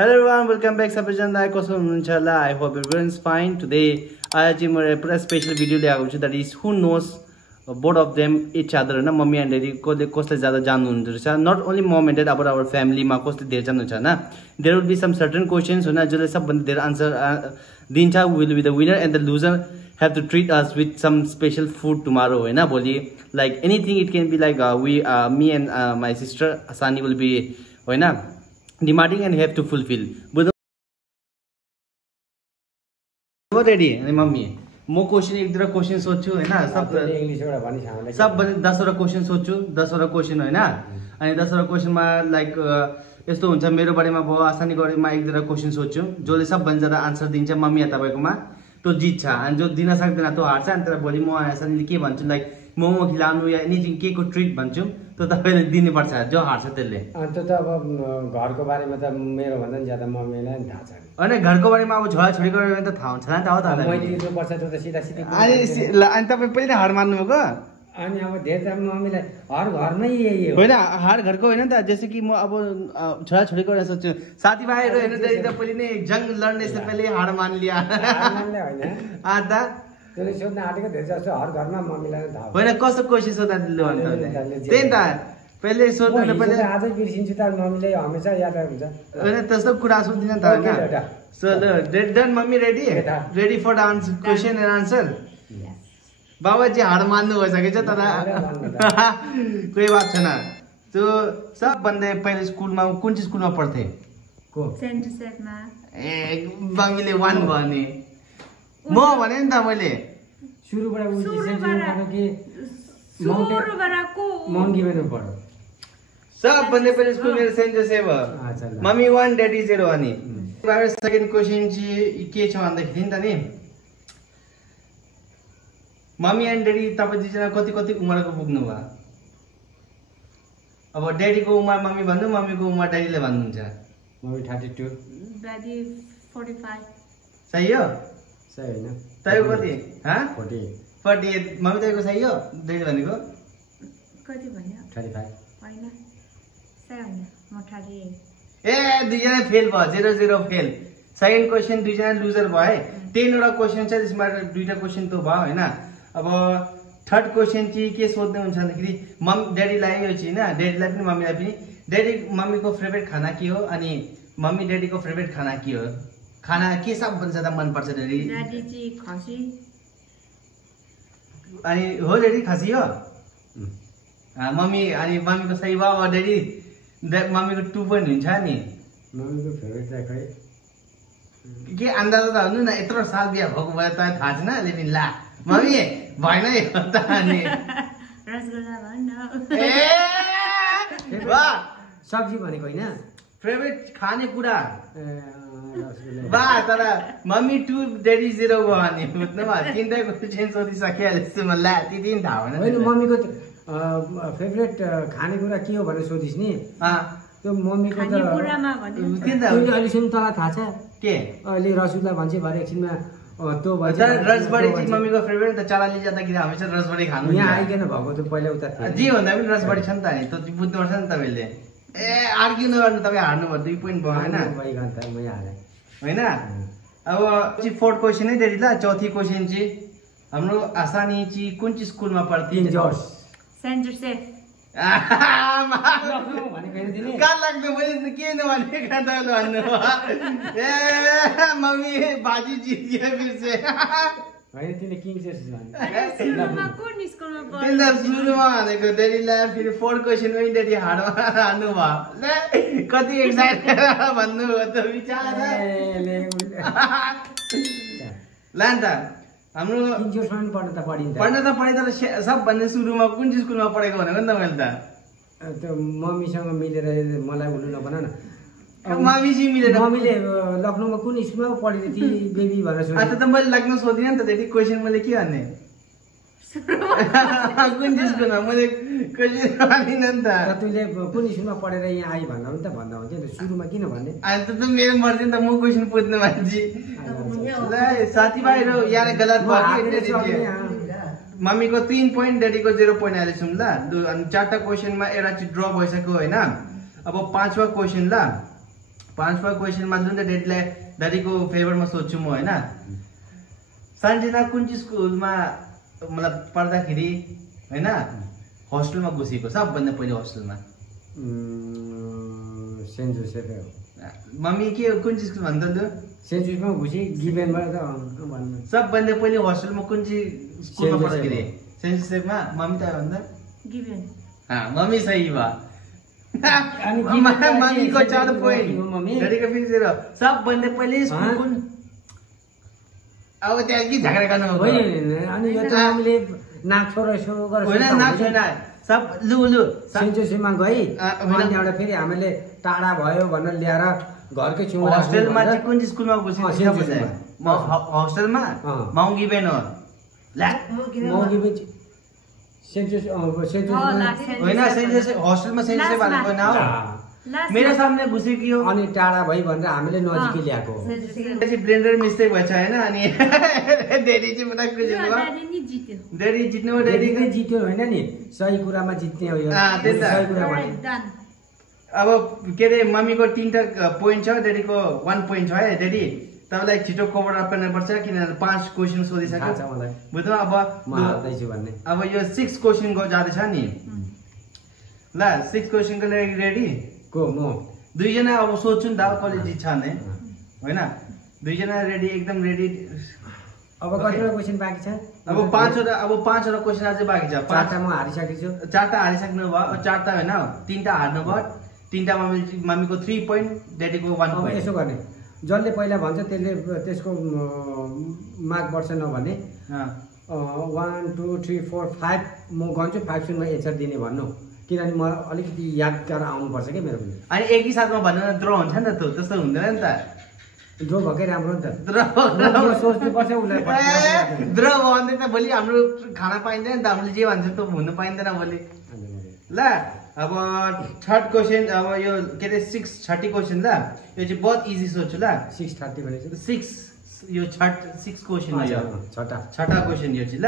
Hello everyone, welcome back. सबैजना कस्तो हुनुहुन्छ होला? I hope everyone is fine. Today आज चाहिँ म पुरा स्पेशल भिडियो ल्याएको छु, that is who knows both of them each other हैन, मम्मी एन्ड ड्याडी कसले ज्यादा जान्नुहुन्छ रहेछ. Not only mom and dad, about our family मा कसले धेरै जान्नुहुन्छ हैन. There will be some certain questions हैन जसले सबभन्दा धेरै आन्सर दिन्छ, will be the winner, and the loser have to treat us with some special food tomorrow हैन. भोलि like anything, it can be like me and my sister Asani will be हैन demanding and have to fulfill. Ready? Mummy म question एक दुईवटा question सोध्छु हैन, सब इंग्लिशबाट भनि सामले सब 10 वटा क्वेशन सोध्छु, 10 वटा क्वेशन हैन. अनि 10 वटा क्वेशनमा लाइक यस्तो हुन्छ, मेरो बारेमा भयो, आसानी बारेमा एक दुईवटा क्वेशन सोध्छु, जसले सबभन्दा ज्यादा आन्सर दिन्छ मम्मी या तपाईकोमा त्यो जित्छ, अनि जो दिन सक्दैन त्यो हार्छ. अनि तर भोलि म आसानीले के भन्छु, लाइक मोमो खिलाउनु या एनीथिङ के को ट्रिट भन्छु, त्यो तपाईले दिनु पर्छ, जो हार्छ त्यसले. अनि त्यो त अब घरको बारेमा त मेरो भन्दा नि ज्यादा मम्मीलाई नि थाहा छ. अनि घरको बारेमा अब छोरा छोरीको बारेमा त थाहा हुन्छ नि त हो त. मैले दिनु पर्छ त्यो त सिधा सिधी. अनि तपाई पहिला हार मान्नु भएको? अनि अब धेरै त मम्मीलाई हर घरमै यही हो होइन, हर घरको होइन त. जैसे कि म अब छोरा छोरीको बारेमा सोच्छु, साथीभाइहरू हेर्नु त पहिले नै जंग लड्ने से पहिले हार मान लिया होइन आधा त्यसले सोध्न आँटेको धेरै जस्तो हर घरमा मम्मीलाई थाहा होइन. कस्तो कोसिस हो त दिनु अन्त त्यही त पहिले सोध्नु त पहिले आजै बिर्सिन्छु त मम्मीले हमेसा याद हुन्छ होइन. त्यस्तो कुरा सोध्दिन त हैन. So done mummy, ready for the answer, question and answer. बाबाजी हार मान्नु भइसकेछ तर कोही बात छैन. त्यो सबभन्दा पहिले स्कुलमा कुन चाहिँ स्कुलमा पढ्थे? को सेन्ट जोसेफमा. ए मम्मीले 1 भने म भने नि त मैले सुरुबाट माउन्ट गिभनमा पढ्यो. सबभन्दा पहिले स्कुल मेरो सेन्ट जोसेफ हो. मम्मी 1 ड्याडी 0 अनि सेकेन्ड क्वेसन चाहिँ के छ भन्दाखेरि नि त नि, मम्मी एन्ड ड्याडी तपाईँ दुईजना कति कति उमेरको पुग्नु भयो? अब ड्याडीको उमेर मम्मी भन्नु, मम्मीको उमेर ड्याडीले भन्नुहुन्छ. Mummy 32, daddy 45. सही हो? सही होइन? तपाईको कति? 48. मम्मी तपाईँको सही हो? ड्याडी भनेको कति भन्यो? 35. होइन सही होइन, म 38. ए दुईजना फेल भयो, 0-0 फेल. सेकेन्ड क्वेसन दुईजना लुजर भए. 10 वटा क्वेसन छ, त्यसमा 2टा क्वेसन त भयो हैन. अब थर्ड क्वेसन चाहिँ के सोध्नु हुन्छ भन्दाखेरि ड्याडीलाई यो चाहिँ हैन, ड्याडीलाई पनि मम्मीलाई पनि, ड्याडी मम्मीको फेभरेट खाना के हो अनि मम्मी ड्याडीको फेभरेट खाना के हो? खाना के सबभन्दा ज्यादा मन पर्छ ड्याडी? ड्याडी चाहिँ खसी. अनि हो ड्याडी खसी हो? मम्मी अनि मम्मीको सही भयो. ड्याडी मम्मीको 2 पोइन्ट हुन्छ नि. मम्मीको फेभरेट चाहिँ खै के अन्दाज त हुनु न, यत्रो साल बिहा भएको भए त थाहा छैन. लेकिन ला मम्मी भएन है त अनि रसगुल्ला भन्न. ए वाह, सब्जी भनेको होइन, फेभरेट खाने कुरा रसगुल्ला. वाह. तर मम्मी 2 ड्याडी 0 भयो अनि बुझ्नु भयो. 3टा क्वेसन सोधिसकिहालेछु म. ला त्यति नि थाहा होइन भएन. मम्मीको फेभरेट खानेकुरा के हो भनेर सोधिस् नि, त्यो मम्मीको त खानेकुरामा भन्नु अहिलेसम्म तँलाई थाहा छ के अहिले रसगुल्ला भन्छ भरे एकछिनमा त्यो भन्छ. रसबडी चाहिँ मम्मीको फेभरेट त. चलाली जाँदाखेरि हमेसा रसबडी खानु. यहाँ आइकन भएको त पहिला उता थियो. जे भन्दा पनि रसबडी छ नि त नि, त्यो बुझ्नुपर्छ नि तपाईँले. ए आर्ग्यु नगर्नु, तपाईँ हार्नु भयो, 2 पोइन्ट भयो होइन होइन. अब चाहिँ फोर्थ क्वेसन है ड्याडी. ल चौथी क्वेसन चाहिँ हाम्रो आसानी चाहिँ कुन चाहिँ स्कुलमा पढ्थ्यो? Saint Joseph. भनेको लाग्नु मैले के नभने भन्नु ए मम्मी बाजी जित्यो बिर्से होइन तिमीले किङ चेस भने सुरुमा कुन स्कुलमा पढ्थ्यो? तिमीले सुरुमा भनेको ड्याडीलाई फेरि फोर्थ क्वेसन पनि ड्याडी हार्नु भयो. कति एक्साइटेड भन्नु हो त विचार. ला नि त हाम्रो पढ्न त पढे, तर सबभन्दा सुरुमा कुन चाहिँ स्कुलमा पढेको भनेको नि त मैले त. त्यो मम्मीसँग मिलेर मलाई हुनु नभन न. मम्मीसँग मिलेर मम्मीले लखनऊमा कुन स्कुलमा पढेको थिए बेबी भनेर सोध्यो. अन्त त मैले लखनऊ सोधिनँ नि त ड्याडी. क्वेसन मैले के भन्ने कुन चाहिँ स्कुलमा मैले क्वेसन भनिनँ नि त. तैँले कुन स्कुलमा पढेर यहाँ आइ भन्दा पनि त भन्दा हुन्छ नि, सुरुमा किन भन्ने? अन्त त मेरो मर्जी नि त, म क्वेसन पुज्नु मान्छे. साथीभाइहरू यहाँ गलत भयो. मम्मीको 3 पोइन्ट, ड्याडीको 0 पोइन्ट आइरहेछौँ. ल अनि 4टा क्वेसनमा एउटा चाहिँ ड्र भइसक्यो होइन. अब 5वां क्वेसन. ल 5 क्वेसनमा जुन चाहिँ डेडीलाई दादीको फेभरमा सोध्छु म होइन सन्जना कुन चाहिँ स्कुलमा मतलब पढ्दाखेरि होइन होस्टेलमा घुसेको सबभन्दा पहिले होस्टेलमा सेन्ट जोसेफ हो मम्मी के कुन चाहिँ स्कुल भन्दा त्यो सेन्ट जोसेफमा घुसी गिभेनबाट त भन्नु सबभन्दा पहिले होस्टेलमा कुन चाहिँ स्कुलमा पढ्दाखेरि सेन्ट जोसेफमा मम्मी त भन्दा गिभेन मम्मी सही भयो मम्मीको 4 पोइन्ट डडीको फिक्स 0 सबभन्दा पहिले स्कुल कुन अब त्यहाँ कि झगडा गर्नु अनि यो त हामीले नाक छोरा सुरु गरेर होइन नाक छैन सब लु सेन्ट जोसेफमा गई अनि एउटा फेरि हामीले टाढा भयो भनेर ल्याएर घरकै छेउमा होस्टेलमा चाहिँ कुन चाहिँ स्कुलमा घुसेको होस्टेलमा माउङ्गी बेन हो माउङ्गी बेन सेन्ट जोसेफ होइन सेन्ट जोसेफ होस्टेलमा सेन्ट जोसेफ भनेको न मेरो सामने घुसेको अनि टाढा भई भनेर हामीले नजिकै ल्याएको ब्लेन्डर मिस्टेक भएछ होइन अनि डेडी चाहिँ मलाई डेडी जित्नु डेडीकै जित्यो होइन नि सही कुरामा जित्ने हो यो सही कुरा भने अब के अरे मम्मीको 3टा पोइन्ट छ डेडीको 1 पोइन्ट छ है डेडी तपाईँलाई छिटो कभर अप गर्नुपर्छ किनभने 5 क्वेसन सोधिसक्यो बुझ्नु अब यो 6 क्वेसनको जाँदैछ नि ल 6 क्वेसनको लागि रेडी को म दुईजना अब सोध्छु नि त कसले जित्छ भने होइन दुईजना रेडी एकदम रेडी अब कतिवटा क्वेसन बाँकी छ अब 5वटा क्वेसन अझै बाँकी छ 4टा म हारिसकेको छु 4टा हारिसक्नु भयो 4टा होइन 3टा हार्नु भयो 3टा मम्मीको 3 पोइन्ट डेडीको 1 पोइन्ट यसो गर्ने जसले पहिला भन्छ त्यसले त्यसको मार्क बढ्छ नभने 1 2 3 4 5 म गन्छु 5 सुनमा एन्सर दिने भन्नु किनभने म अलिकति याद गरेर आउनुपर्छ क्या मेरो पनि अनि एकै साथमा भन्नु ड्र हुन्छ नि त त्यस्तो हुँदैन नि त ड्र भएकै राम्रो नि त सोच्नुपर्छ उसलाई ड्र भयो भने त भोलि हाम्रो खाना पाइँदैन नि त हामीले जे भन्छ त्यो हुनु पाइँदैन भोलि ल अब 3rd क्वेसन अब यो के अरे 630 क्वेसन ल यो चाहिँ बहुत इजी सोध्छु ल 630 भनेपछि 6 यो 6 क्वेसन हो यो छटा क्वेसन यो चाहिँ ल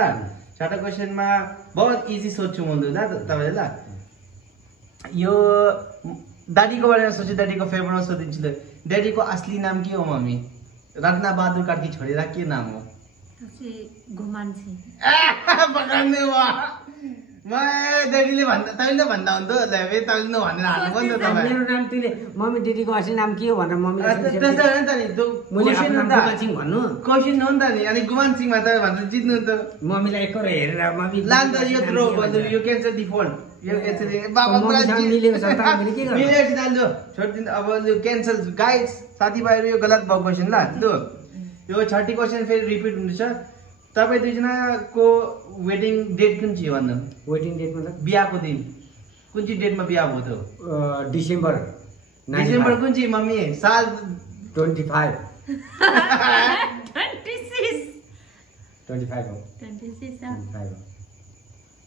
6टा क्वेसनमा बहुत इजी सोध्छु म ल तपाईँले ल यो दादीको बारेमा सोच्छु दादीको फेभरमा सोधिन्छु ल ड्याडीको असली नाम के हो मम्मी रत्ना बहादुर कार्की छोडेर के नाम हो ड्याडीले भन्दा तैँले भन्दा हुन्थ्यो तैँले नभनेर हाल्नु पनि त तपाईँ मेरो नाम तिमीले मम्मी दिदीको असली नाम के हो भनेर मम्मीले त्यस्तो हो नि त नि क्वेसन हो नि त भन्नु क्वेसन हो नि त नि अनि गुमान सिंहमा तपाईँ भनेर जित्नु त मम्मीलाई एकरो हेरेर मम्मी लान्छ यो थ्रो भन्नु यो क्यान्सर डिफल्ट यो यसरी बाबा मिलेको छ त हामीले के गर्नु मिलेको जान्छु छोड्दिनु अब यो क्यान्सल गाइस साथीभाइहरू यो गलत भएको क्वेसन ल त्यो यो 30 क्वेसन फेरि रिपिट हुँदैछ तपाईँ दुईजनाको वेडिङ डेट कुन चाहिँ भन्नु वेडिङ डेट मतलब बिहाको दिन कुन चाहिँ डेटमा बिहा भयो त डिसेम्बर कुन चाहिँ मम्मी साल 25 हो 26 हो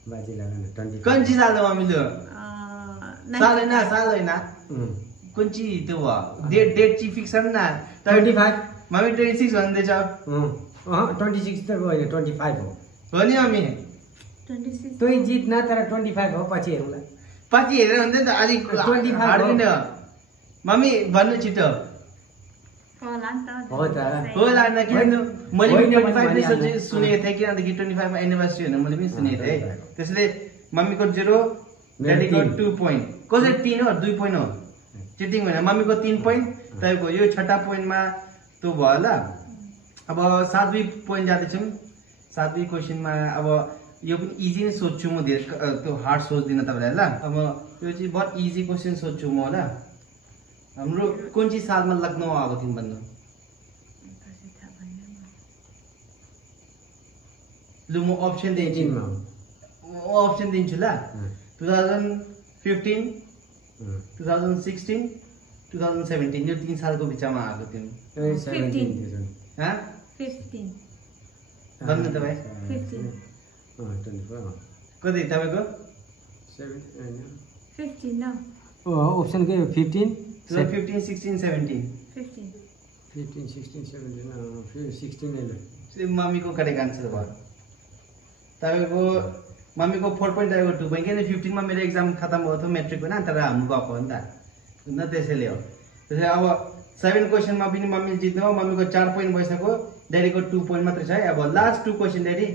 बाजी लगाउन 20 कुन चाहिँ साल हो मम्मी त्यो साल होइन कुन चाहिँ त्यो भयो डेट चाहिँ फिक्स छ नि 25 मम्मी 26 भन्दैछ 26 त होइन 25 हो नि मम्मी 26 तै जित न तर 25 हो पछि हेरौँला पछि हेरेर हुन्छ नि त अलिक 25 मम्मी भन्नु छिटो हो त होला न किन मैले 25 सुनेको थिएँ किनभने 25 मा एनिभर्सरी हुनु मैले पनि सुनेको थिएँ त्यसले मम्मीको 0 ड्याडीको 2 पोइन्ट कसरी 3 हो 2 पोइन्ट हो चिटिङ होइन मम्मीको 3 पोइन्ट तपाईँको यो 6टा पोइन्टमा त्यो भयो ल अब 7 पोइन्ट जाँदैछौँ 7 क्वेसनमा अब यो पनि इजी नै सोध्छु म धेरै त्यो हार्ड सोच्दिनँ तपाईँलाई ल अब यो चाहिँ बहुत इजी क्वेसन सोध्छु म ल हाम्रो कुन चाहिँ सालमा लग्न आएको थियो भन्नु लु म अप्सन दिन्छु ल 2015 2016 2017 यो 3 सालको बिचमा आएको थियो 15 भन्नु तपाईँ कति तपाईँको 15 न अप्सन के 15 15 16 17 15 16 मम्मीको करेक्ट आन्सर भयो तपाईँको मम्मीको 4 पोइन्ट तपाईँको 2 पोइन्ट किन 15 मा मेरो एक्जाम खत्म भएको थियो मेट्रिक होइन तर हाम्रो गएको हो नि त त्यसैले हो त्यसैले अब 7 क्वेसनमा पनि मम्मीले जित्नुभयो मम्मीको 4 पोइन्ट भइसक्यो ड्याडीको 2 पोइन्ट मात्रै छ है अब लास्ट 2 क्वेसन ड्याडी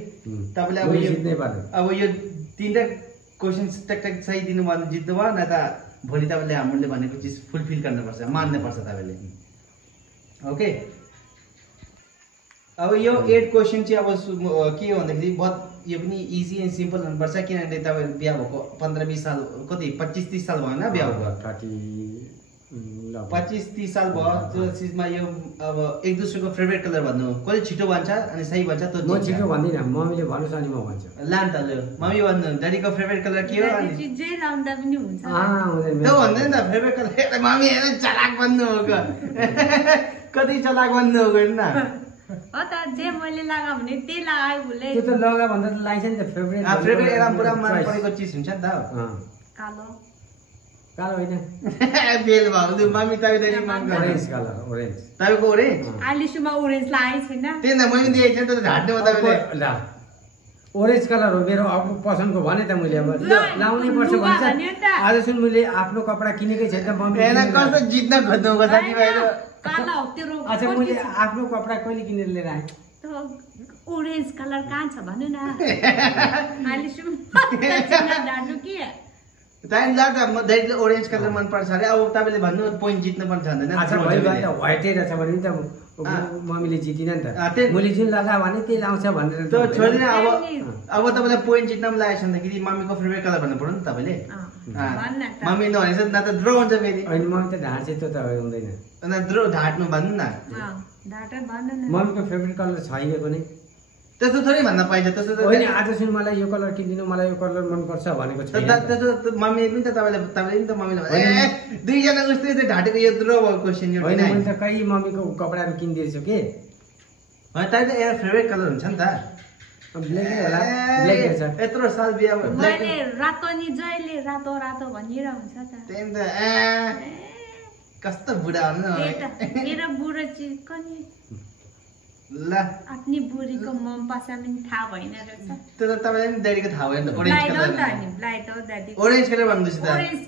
तपाईले अब यो तीनटा क्वेसन टक टक सही दिनु भने जित्नुभयो न त भोलि तपाईले हामीले भनेको चीज फुलफिल गर्नुपर्छ मान्नुपर्छ तपाईले ओके अब यो 8 क्वेसन चाहिँ अब के हो भन्दाखेरि बहुत यो पनि इजी एन्ड सिम्पल हुनुपर्छ किनभने तपाईँ बिहा भएको 15-20 साल कति 25-30 साल भयो न बिहा भएको 25-30 साल भयो त्यो चिजमा यो अब एक दुसरेको फेभरेट कलर भन्नु कसले छिटो भन्छ अनि सही भन्छ त्यो म छिटो भन्दिनँ मम्मीले भन्नुस् अनि म भन्छु लान त ल मम्मी भन्नु ड्याडीको फेभरेट कलर के हो अनि जे लाउँदा पनि हुन्छ त्यो भन्दैन नि त फेभरेट कलर मम्मी हेर चलाक भन्नु हो कति चलाक भन्नु हो गर्न हो त जे मैले लगा भने त्यही लगाए भुले त्यो त लगा भन्दा त लाइसेन्स त फेभरेट फेभरेट एरा पुरा मन परेको चीज हुन्छ नि त कालो कालो हैन बेल भाउले मम्मी तपाईले मन गर्छ ओरेन्ज कलर ओरेन्ज तपाईको ओरेन्ज आइलिसुमा ओरेन्ज लाए छैन त्यही न मैले दिएको थिएँ त ढाड्ने हो तपाईले ल ओरेन्ज कलर हो मेरो अब पसन्दको भने त मैले अब लाउनै पर्छ भन्छ आज सुन मैले आफ्नो कपडा किनेकै छैन त मम्मी हैन कस्तो जित्न खोज्नु हो साथी भाइहरु कालो तेरो अच्छा मैले आफ्नो कपडा कहिले किनेर लिएर आएँ ओरेन्ज कलर कहाँ छ भन्नु न आइलिसुमा ढाड्नु के टाइम लाग्छ म दैले ओरेन्ज कलर मन पर्छ अरे अब तपाईले भन्नु पोइन्ट जित्नु पर्छ भन्दैन अच्छा भइगयो त व्हाइटै रहेछ भने नि त मम्मीले जितिन नि त मैले जुन लगा भने त्यही लाउँछ भनेर त छोडिन अब तपाईलाई पोइन्ट जित्नमा लागेछ भन्दाखेरि मम्मीको फेभरेट कलर भन्नु पर्यो नि तपाईले मम्मी नभनेछ न त ड्र हुन्छ फेरि अनि मम्मी त ढाँचे त्यो त हुँदैन अनि ड्र ढाट्नु भन्नु न ढाटा भन्नु न मम्मीको फेभरेट कलर छैन पनि त्यस्तो थोरै भन्न पाइन्छ त्यस्तो त होइन आज सुन मलाई यो कलर किनिदिनु मलाई यो कलर मन पर्छ भनेको छैन त्यस्तो मम्मीले पनि त तपाईले नि त मम्मीले भने दुई जना उस्तै चाहिँ ढाटेको यो ड्र भएको क्वेशन यो होइन मैले त कहीँ मम्मीको कपडाहरू किनिदिएछु के होइन ताइ त एउटा फेभरेट कलर हुन्छ नि त ब्ल्याकै होला ब्ल्याकै छ यत्रो साल बिहा मैले रातो नि जहिले रातो रातो भनिएर हुन्छ त त्यही त कस्तो बुढा हुनु मेरो बुढो चाहिँ कनि ल आफ्नी बुढीको मम पासा पनि थाहा भएन रहेछ त्यो त तपाईलाई पनि ड्याडीको थाहा भएन त ओरेन्ज कलर ओरेन्ज कलर भन्दैछ त ओरेन्ज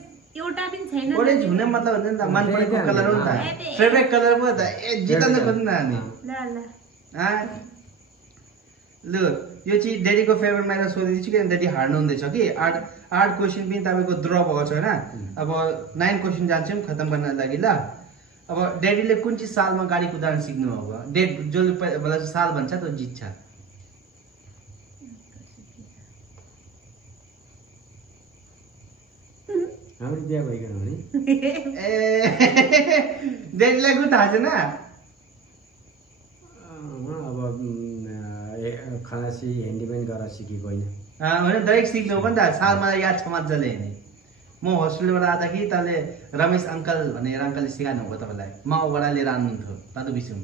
एउटा पनि छैन ओरेन्ज हुने मतलब हुन्छ नि त मन परेको कलर हो नि त फेभरेट कलर पो त जित्न खोज्नु न हामी ल यो चाहिँ ड्याडीको फेभरेट माइरा सोधिदिन्छु कि ड्याडी हार्नु हुँदैछ कि 8 क्वेसन पनि तपाईँको ड्र भएको छ होइन अब 9 क्वेसन जान्छौँ खतम गर्न लागि ल अब ड्याडीले कुन चाहिँ सालमा गाडी कुदाउन सिक्नु भएको डेट जसले साल भन्छ त्यो जित्छ हाम्रो बिहा भइगयो भने ए ड्याडीलाई कुन थाहा छैन अब खलासी ह्यान्डीम्यान गरेर सिकेको होइन होइन डाइरेक्ट सिक्नु हो पनि त साल मलाई याद छ मजाले हेर्ने म हस्पिटलबाट आउँदाखेरि तले रमेश अङ्कल भनेर अङ्कलले सिकाउनु भयो तपाईँलाई माउबाट लिएर आउनुहुन्थ्यो तातो बिसौँ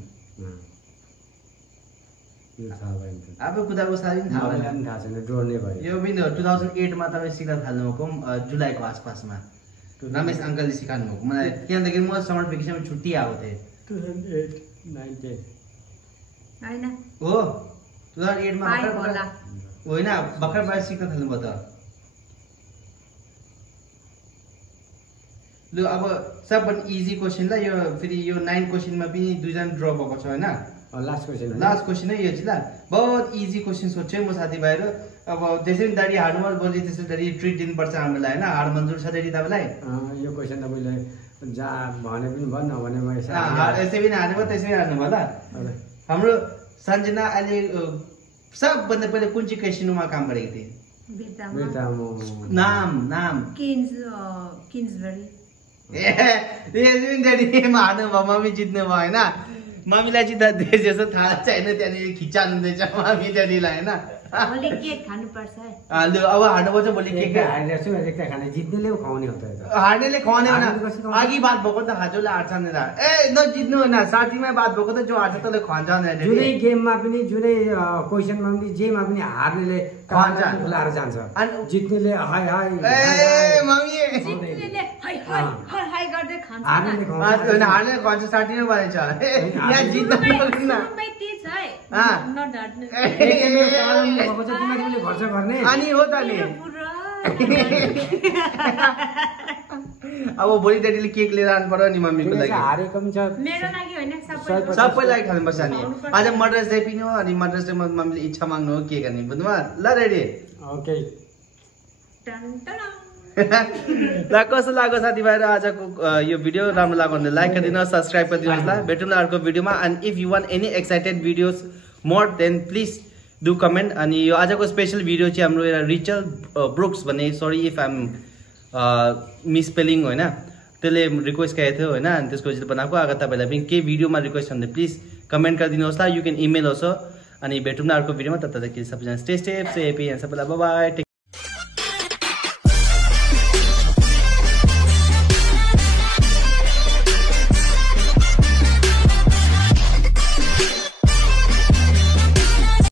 अब कुदाको साल पनि थाहा छैन डोर्ने भयो यो पनि 2008 मा तपाईँ सिक्न थाल्नुभएको जुलाईको आसपासमा रमेश अङ्कलले सिकाउनु भएको मलाई किनभने म समर भेकेसनमा छुट्टी आएको थिएँ 2008 हो 2008 मा होइन भर्खर सिक्न थाल्नुभयो त ल अब सबभन्दा इजी क्वेसन ल यो फेरि यो 9 क्वेसनमा पनि दुईजना ड्र भएको छ होइन लास्ट क्वेसन है यो चाहिँ ल बहुत इजी क्वेसन सोध्छु म साथीभाइहरू अब त्यसरी दाडी हार्नु बोली त्यसरी दाडी ट्रिट दिनुपर्छ हामीलाई होइन हार मन्जुर छ दाडी तपाईँलाई यो क्वेसन तपाईँले जहाँ भने पनि भन्न भने म यसै पनि हार्नुभयो त्यसै हार्नुभयो ल हाम्रो सञ्जना अहिले सबभन्दा पहिले कुन चाहिँ क्यासिनोमा काम गरेको थिएँ नाम किन्सबरी हार्नुभयो मम्मी जित्नु भयो होइन मम्मीलाई चाहिँ देश जस्तो थाहा छैन त्यहाँनिर खिचाउनु हुँदैछ मम्मी ड्याडीलाई होइन भोलि केक खानुपर्छ है अब हार्नुपर्छ भोलि केक जित्नेले खुवाउने हो त हार्नेले खुवाउने होइन अघि बात भएको त हजुरले हार्छ भनेर ए नजित्नु होइन साथीमै बात भएको त जो हार्छ त्यसले खुवान्छ जुनै गेममा पनि जुनै क्वेसनमा पनि जेमा पनि हार्नेले खुवान्छ खुलाएर जान्छ अनि जित्नेले हाय हाय ए मम्मी हार्नेले खुवान्छ साथीमै भनेछ यहाँ जित्नु अनि हो त नि अब भोलि ड्याडीले केक लिएर आउनु पर्यो नि मम्मीको लागि हारेको पनि छ मेरो लागि होइन सबैलाई खानुपर्छ नि आज मदर्स डे पनि हो अनि मदर्स डेमा मम्मीले इच्छा माग्नु हो केक अनि बुझ्नुभयो ल रेडी ओके ल कस्तो लाग्यो साथीभाइहरू आजको यो भिडियो राम्रो लाग्यो भने लाइक गरिदिनुहोस् सब्सक्राइब गरिदिनुहोस् ल भेटौँ न अर्को भिडियोमा and if you want any excited videos more than please do comment अनि यो आजको स्पेसल भिडियो चाहिँ हाम्रो एउटा रिचल ब्रुक्स भन्ने सरी इफ आइम मिसस्पेलिङ होइन त्यसले रिक्वेस्ट गरेको थियो होइन अनि त्यसको चाहिँ बनाएको अगर तपाईँलाई पनि केही भिडियोमा रिक्वेस्ट छ भने प्लिज कमेन्ट गरिदिनुहोस् ल यु क्यान इमेल अल्सो अनि भेटौँ न अर्को भिडियोमा तब तक सबैजना stay safe stay happy and सबैलाई बाई बाई।